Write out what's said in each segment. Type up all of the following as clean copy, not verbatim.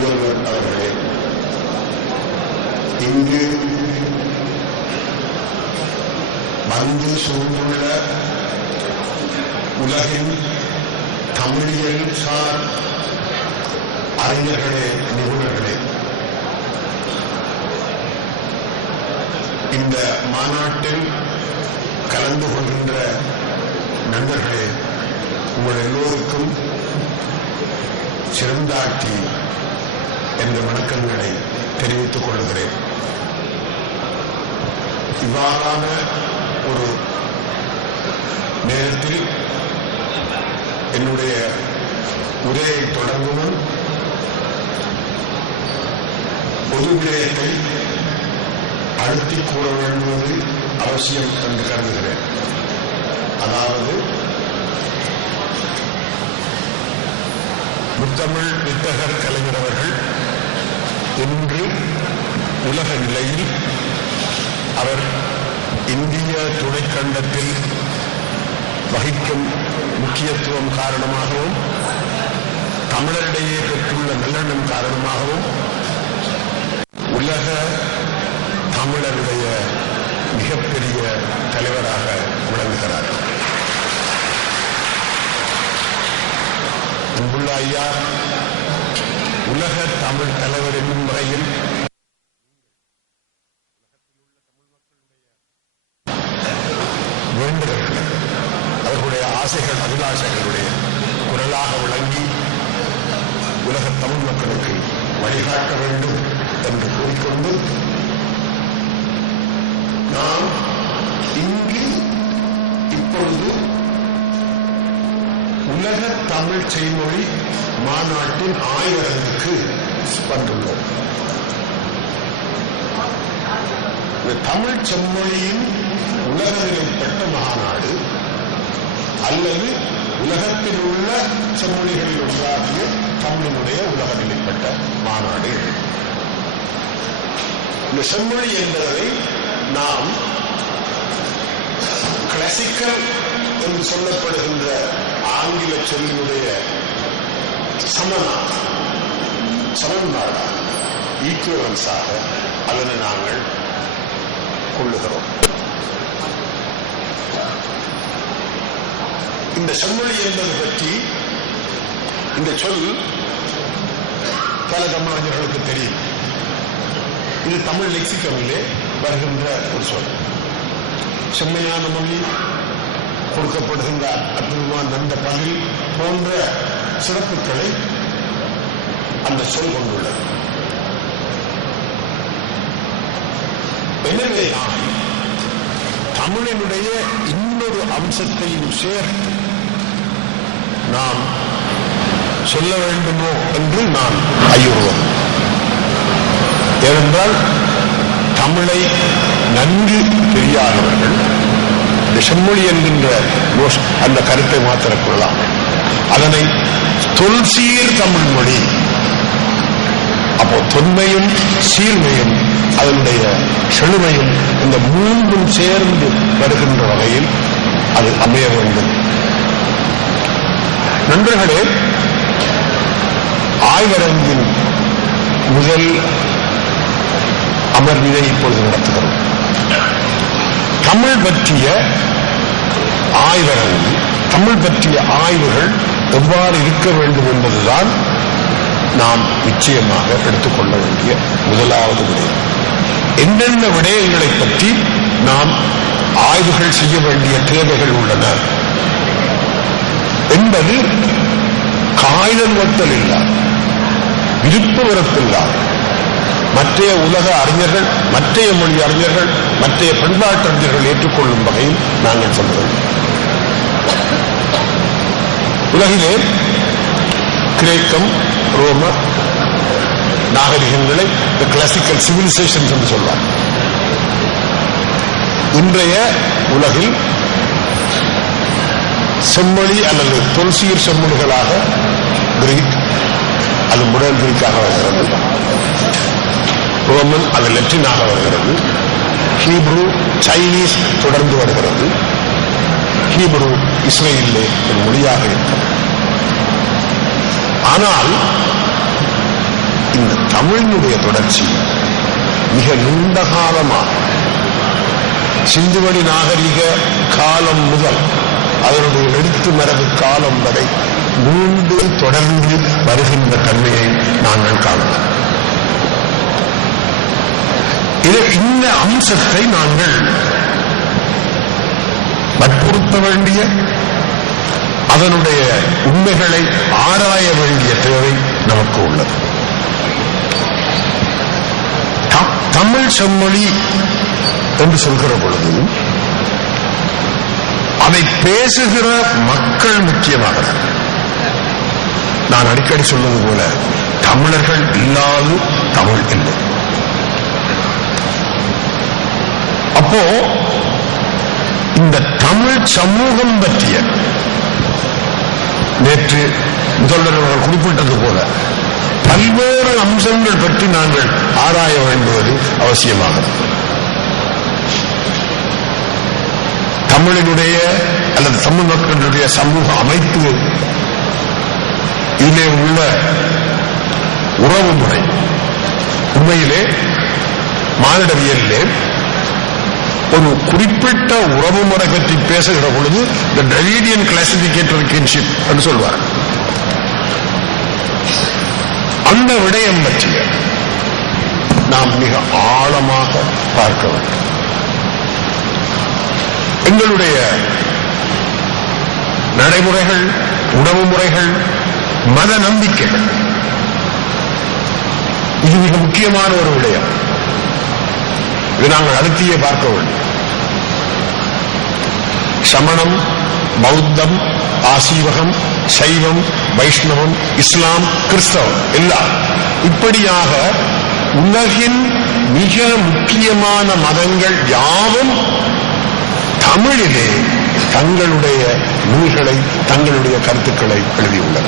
முதல்வர் அவர்களே, இங்கு வந்து சூழ்ந்துள்ள உலகின் தமிழியல் சார் அறிஞர்களே, நிபுணர்களே, இந்த மாநாட்டில் கலந்து கொள்கின்ற நண்பர்களே, உங்கள் எல்லோருக்கும் சிறந்தாட்சி என்ற வணக்கங்களை தெரிவித்துக் கொள்கிறேன். இவ்வாறான ஒரு நேரத்தில் என்னுடைய உரையை தொடங்கும் பொது விடயத்தை அழுத்தி கூற வேண்டுவது அவசியம் என்று கருதுகிறேன். அதாவது முத்தமிழ் வித்தகர் கலைஞர் அவர்கள் இன்று உலக நிலையில் அவர் இந்திய துணைக்கண்டத்தில் வகிக்கும் முக்கியத்துவம் காரணமாகவும் தமிழரிடையே பெற்றுள்ள நல்லெண்ணம் காரணமாகவும் உலக தமிழருடைய மிகப்பெரிய தலைவராக விளங்குகிறார். அன்புள்ள ஐயா, உலக தமிழ் தலைவர் என்னும் வகையில் வேண்டுதல்கள், அவர்களுடைய ஆசைகள், அபிலாஷைகளுடைய குரலாக விளங்கி உலக தமிழ் மக்களுக்கு வழிகாட்ட வேண்டும் என்று கூறிக்கொண்டு, நாம் இங்கு இப்பொழுது உலக தமிழ் செய்மொழி மாநாட்டின் ஆய்வரங்குக்கு வந்துள்ளோம். தமிழ் செம்மொழியின் உலகநிலைப்பட்ட மாநாடு அல்லது உலகத்தில் உள்ள செம்மொழிகளில் ஒன்றாகிய தமிழினுடைய உலகநிலைப்பட்ட மாநாடு. இந்த செம்மொழி என்பதை நாம் கிளாசிக்கல் என்று சொல்லப்படுகின்ற ஆங்கில சொல்லினுடைய சமன்பாடாக ஈக்குவலன்ஸாக அதனை நாங்கள் கொள்ளுகிறோம். இந்த செம்மொழி என்பது பற்றி இந்த சொல் பல தமிழர்களுக்கு தெரியும். இது தமிழ் லெக்சிகனிலே வருகின்ற ஒரு சொல். செம்மையான மொழி, கொடுக்கப்படுகின்ற அற்புதமான நல்ல பதில் போன்ற சிறப்புகளை அந்த சொல் கொண்டுள்ளது. எனவே நாம் தமிழினுடைய இன்னொரு அம்சத்தையும் சேர்த்து நாம் சொல்ல வேண்டுமோ என்று நான் ஐயுறுவேன். ஏனென்றால் தமிழை நன்கு தெரியாதவர்கள் இந்த செம்மொழி என்கின்ற அந்த கருத்தை மாத்திரக் கொள்ளலாம். அதனை தொல்சீர் தமிழ் மொழி, அப்போ தொன்மையும் சீர்மையும் அதனுடைய செழுமையும் இந்த மூன்றும் சேர்ந்து வருகின்ற வகையில் அது அமைய வேண்டும். நண்பர்களே, ஆய்வரங்கின் முதல் அமர்வினை இப்பொழுது நடத்துகிறோம். தமிழ் பற்றிய ஆய்வரங்கு, தமிழ் பற்றிய ஆய்வுகள் எவ்வாறு இருக்க வேண்டும் என்பதுதான் நாம் நிச்சயமாக எடுத்துக்கொள்ள வேண்டிய முதலாவது விடயம். என்னென்ன விடயங்களை பற்றி நாம் ஆய்வுகள் செய்ய வேண்டிய தேவைகள் உள்ளன என்பது காய்தல் இல்லாத, விருப்ப வெறுப்பில்லாத, மற்றைய உலக அறிஞர்கள், மற்றைய மொழி அறிஞர்கள், மற்றைய பண்பாட்டு அறிஞர்கள் ஏற்றுக்கொள்ளும் வகையில் நாங்கள் சொல்கிறோம். உலகிலே கிரேக்கம், ரோம நாகரிகங்களை கிளாசிக்கல் சிவிலைசேஷன் என்று சொல்வார். இன்றைய உலகில் செம்மொழி அல்லது தொல்சீர் செம்மொழிகளாக கிரீக், அது முதல் கிரீக்காக வருகிறது, ரோமன் அது லெட்டினாக வருகிறது, ஹீப்ரு சைனீஸ் தொடர்ந்து வருகிறது, ஹீப்ரு இஸ்ரேலிலே ஒரு மொழியாக இருக்கிறது. ஆனால் தமிழினுடைய தொடர்ச்சி மிக நீண்ட காலமாக சிந்துவெளி நாகரிக காலம் முதல் அதனுடைய எழுத்து மரபு காலம் வரை நீண்டு தொடர்ந்து வருகின்ற தன்மையை நாங்கள் காணலாம். இந்த அம்சத்தை நாங்கள் வற்புறுத்த வேண்டிய, அதனுடைய உண்மைகளை ஆராய வேண்டிய தேவை நமக்கு உள்ளது. தமிழ் செம்மொழி என்று சொல்கிற பொழுது அதை பேசுகிற மக்கள் முக்கியமாக, நான் அடிக்கடி சொல்வது போல தமிழர்கள் இல்லாது தமிழ் இல்லை. அப்போ இந்த தமிழ் சமூகம் பற்றிய, நேற்று முதல்வர் அவர்கள் குறிப்பிட்டது போல பல்வேறு அம்சங்கள் பற்றி நாங்கள் ஆராய வேண்டுவது அவசியமாகிறது. தமிழினுடைய அல்லது தமிழ் மக்களுடைய சமூக அமைப்பு, இதிலே உள்ள உறவு முறை, உண்மையிலே மானிடவியலிலே ஒரு குறிப்பிட்ட உறவு முறை பற்றி பேசுகிற பொழுது the Dravidian classificator kinship என்று சொல்வார். அந்த விடயம் பற்றிய நாம் மிக ஆழமாக பார்க்க வேண்டும். எங்களுடைய நடைமுறைகள், உணவு முறைகள், மத நம்பிக்கைகள், இது மிக முக்கியமான ஒரு விடயம். இது நாங்கள் அழுத்தியே பார்க்க வேண்டும். சமணம், பௌத்தம், ஆசீவகம், சைவம், வைஷ்ணவம், இஸ்லாம், கிறிஸ்தவம் எல்லாம் இப்படியாக உலகின் மிக முக்கியமான மதங்கள் யாவும் தமிழிலே தங்களுடைய நூல்களை, தங்களுடைய கருத்துக்களை எழுதியுள்ளன.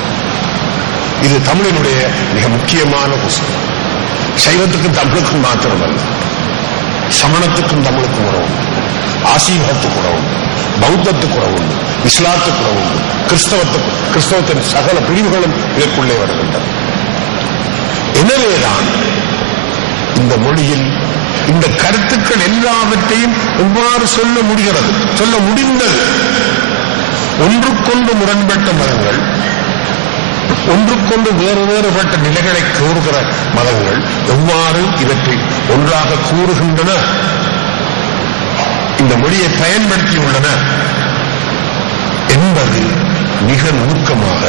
இது தமிழினுடைய மிக முக்கியமான புத்தகம். சைவத்துக்கும் தமிழுக்கும் மாத்திரமல்ல, சமணத்துக்கும் தமிழுக்கும் உறவு, ஆசீவகத்துக்கு உறவு, பௌத்தத்துக்கு உறவு, இஸ்லாத்துக்கு உறவு, கிறிஸ்தவத்தின் சகல பிரிவுகளும் இதற்குள்ளே வருகின்றன. எனவேதான் இந்த மொழியில் இந்த கருத்துக்கள் எல்லாவற்றையும் எவ்வாறு சொல்ல முடிகிறது, சொல்ல முடிந்தது. ஒன்றுக்கொன்று முரண்பட்ட மதங்கள், ஒன்றுக்கொண்டு வேறு வேறுபட்ட நிலைகளை கூறுகிற மதங்கள் எவ்வாறு இவற்றை ஒன்றாக கூறுகின்றன, இந்த மொழியை பயன்படுத்தியுள்ளன என்பது மிக நுணுக்கமாக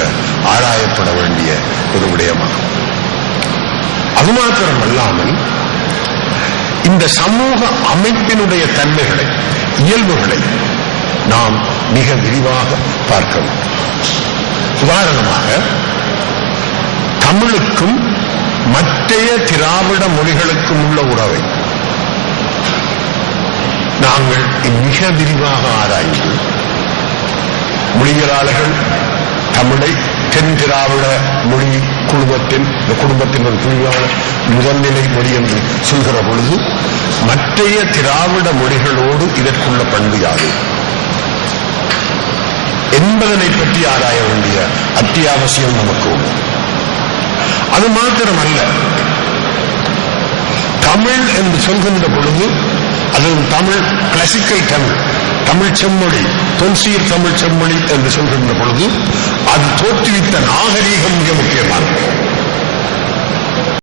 ஆராயப்பட வேண்டிய ஒரு விடயமாகும். அது மாத்திரமல்லாமல் இந்த சமூக அமைப்பினுடைய தன்மைகளை, இயல்புகளை நாம் மிக விரிவாக பார்க்க வேண்டும். உதாரணமாக தமிழுக்கும் மற்றைய திராவிட மொழிகளுக்கும் உள்ள உறவை நாங்கள் மிக விரிவாக ஆராய்ந்து, மொழியியலாளர்கள் தமிழை தென் திராவிட மொழி குடும்பத்தின் ஒரு பிரிவான முதல்நிலை மொழி என்று சொல்கிற பொழுது மற்றைய திராவிட மொழிகளோடு இதற்குள்ள பண்பு யாது என்பதனை பற்றி ஆராய வேண்டிய அத்தியாவசியம் நமக்கு உள்ளது. அது மாத்திரமல்ல, தமிழ் என்று சொல்கின்ற பொழுது அதுவும் தமிழ் கிளாசிக்கல் தமிழ், தமிழ் செம்மொழி, தொல்சீர் தமிழ் செம்மொழி என்று சொல்கின்ற பொழுது அது தோற்றுவித்த நாகரீகம் மிக முக்கியமானது.